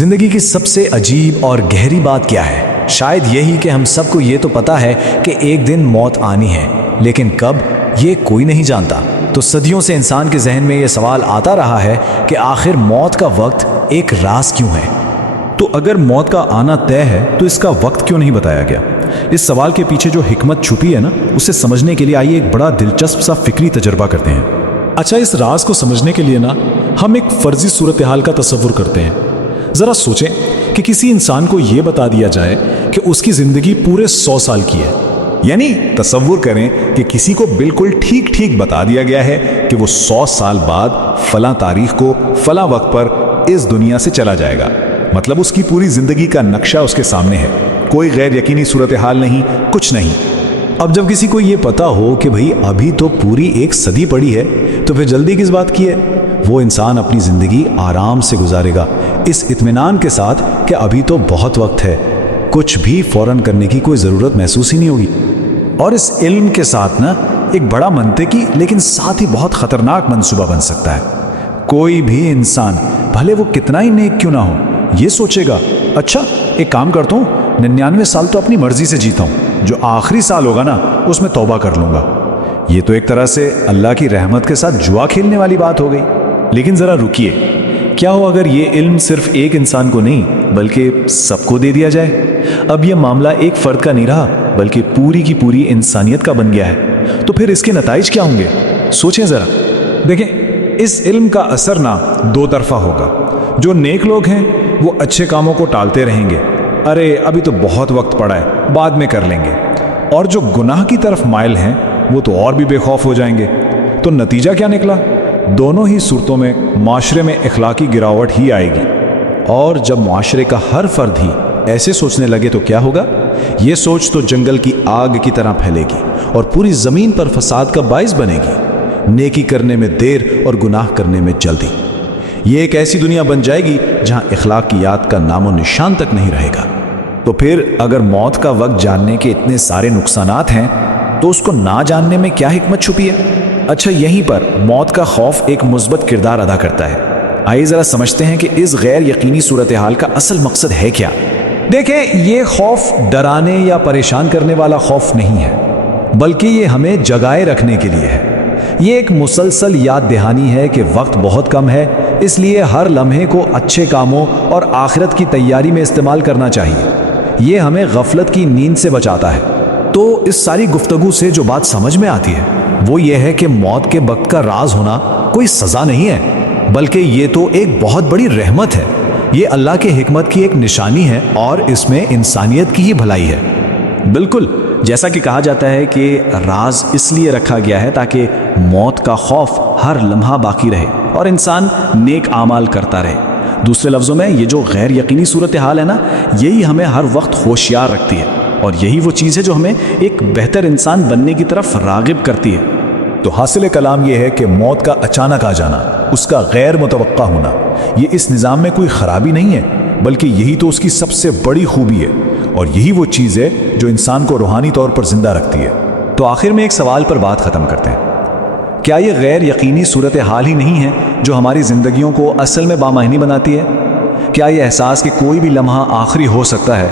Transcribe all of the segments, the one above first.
زندگی کی سب سے عجیب اور گہری بات کیا ہے؟ شاید یہی کہ ہم سب کو یہ تو پتا ہے کہ ایک دن موت آنی ہے، لیکن کب یہ کوئی نہیں جانتا۔ تو صدیوں سے انسان کے ذہن میں یہ سوال آتا رہا ہے کہ آخر موت کا وقت ایک راز کیوں ہے؟ تو اگر موت کا آنا طے ہے تو اس کا وقت کیوں نہیں بتایا گیا؟ اس سوال کے پیچھے جو حکمت چھپی ہے نا، اسے سمجھنے کے لیے آئیے ایک بڑا دلچسپ سا فکری تجربہ کرتے ہیں۔ اچھا، اس راز کو سمجھنے کے لیے نا ہم ایک فرضی صورتحال کا تصور کرتے ہیں۔ ذرا سوچیں کہ کسی انسان کو یہ بتا دیا جائے کہ اس کی زندگی پورے 100 سال کی ہے، یعنی تصور کریں کہ کسی کو بالکل ٹھیک ٹھیک بتا دیا گیا ہے کہ وہ 100 سال بعد فلاں تاریخ کو فلاں وقت پر اس دنیا سے چلا جائے گا۔ مطلب اس کی پوری زندگی کا نقشہ اس کے سامنے ہے، کوئی غیر یقینی صورتحال نہیں، کچھ نہیں۔ اب جب کسی کو یہ پتا ہو کہ بھئی ابھی تو پوری 1 صدی پڑی ہے، تو پھر جلدی کس بات کی ہے؟ وہ انسان اپنی زندگی آرام سے گزارے گا، اس اطمینان کے ساتھ کہ ابھی تو بہت وقت ہے، کچھ بھی فوراً کرنے کی کوئی ضرورت محسوس ہی نہیں ہوگی۔ اور اس علم کے ساتھ نا ایک بڑا منطقی لیکن ساتھ ہی بہت خطرناک منصوبہ بن سکتا ہے۔ کوئی بھی انسان بھلے وہ کتنا ہی نیک کیوں نہ ہو، یہ سوچے گا اچھا ایک کام کرتا ہوں، 99 سال تو اپنی مرضی سے جیتا ہوں، جو آخری سال ہوگا نا اس میں توبہ کر لوں گا۔ یہ تو ایک طرح سے اللہ کی رحمت کے ساتھ جوا کھیلنے والی بات ہو گئی۔ لیکن ذرا رکیے، کیا ہو اگر یہ علم صرف ایک انسان کو نہیں بلکہ سب کو دے دیا جائے؟ اب یہ معاملہ ایک فرد کا نہیں رہا بلکہ پوری کی پوری انسانیت کا بن گیا ہے۔ تو پھر اس کے نتائج کیا ہوں گے؟ سوچیں ذرا۔ دیکھیں، اس علم کا اثر نہ 2 طرفہ ہوگا۔ جو نیک لوگ ہیں وہ اچھے کاموں کو ٹالتے رہیں گے، ارے ابھی تو بہت وقت پڑا ہے، بعد میں کر لیں گے۔ اور جو گناہ کی طرف مائل ہیں وہ تو اور بھی بے خوف ہو جائیں گے۔ تو نتیجہ کیا نکلا؟ دونوں ہی صورتوں میں معاشرے میں اخلاقی گراوٹ ہی آئے گی۔ اور جب معاشرے کا ہر فرد ہی ایسے سوچنے لگے تو کیا ہوگا؟ یہ سوچ تو جنگل کی آگ کی طرح پھیلے گی اور پوری زمین پر فساد کا باعث بنے گی، نیکی کرنے میں دیر اور گناہ کرنے میں جلدی۔ یہ ایک ایسی دنیا بن جائے گی جہاں اخلاقیات کا نام و نشان تک نہیں رہے گا۔ تو پھر اگر موت کا وقت جاننے کے اتنے سارے نقصانات ہیں تو اس کو نہ جاننے میں کیا حکمت چھپی ہے؟ اچھا، یہیں پر موت کا خوف ایک مثبت کردار ادا کرتا ہے۔ آئیے ذرا سمجھتے ہیں کہ اس غیر یقینی صورتحال کا اصل مقصد ہے کیا۔ دیکھیں، یہ خوف ڈرانے یا پریشان کرنے والا خوف نہیں ہے، بلکہ یہ ہمیں جگائے رکھنے کے لیے ہے۔ یہ ایک مسلسل یاد دہانی ہے کہ وقت بہت کم ہے، اس لیے ہر لمحے کو اچھے کاموں اور آخرت کی تیاری میں استعمال کرنا چاہیے۔ یہ ہمیں غفلت کی نیند سے بچاتا ہے۔ تو اس ساری گفتگو سے جو بات سمجھ میں آتی ہے وہ یہ ہے کہ موت کے وقت کا راز ہونا کوئی سزا نہیں ہے، بلکہ یہ تو ایک بہت بڑی رحمت ہے۔ یہ اللہ کے حکمت کی ایک نشانی ہے اور اس میں انسانیت کی ہی بھلائی ہے۔ بالکل، جیسا کہ کہا جاتا ہے کہ راز اس لیے رکھا گیا ہے تاکہ موت کا خوف ہر لمحہ باقی رہے اور انسان نیک اعمال کرتا رہے۔ دوسرے لفظوں میں یہ جو غیر یقینی صورتحال ہے نا، یہی ہمیں ہر وقت ہوشیار رکھتی ہے، اور یہی وہ چیز ہے جو ہمیں ایک بہتر انسان بننے کی طرف راغب کرتی ہے۔ تو حاصل کلام یہ ہے کہ موت کا اچانک آ جانا، اس کا غیر متوقع ہونا، یہ اس نظام میں کوئی خرابی نہیں ہے، بلکہ یہی تو اس کی سب سے بڑی خوبی ہے، اور یہی وہ چیز ہے جو انسان کو روحانی طور پر زندہ رکھتی ہے۔ تو آخر میں ایک سوال پر بات ختم کرتے ہیں۔ کیا یہ غیر یقینی صورتحال ہی نہیں ہے جو ہماری زندگیوں کو اصل میں بامعنی بناتی ہے؟ کیا یہ احساس کہ کوئی بھی لمحہ آخری ہو سکتا ہے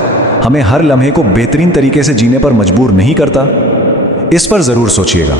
ہمیں ہر لمحے کو بہترین طریقے سے جینے پر مجبور نہیں کرتا؟ اس پر ضرور سوچیے گا۔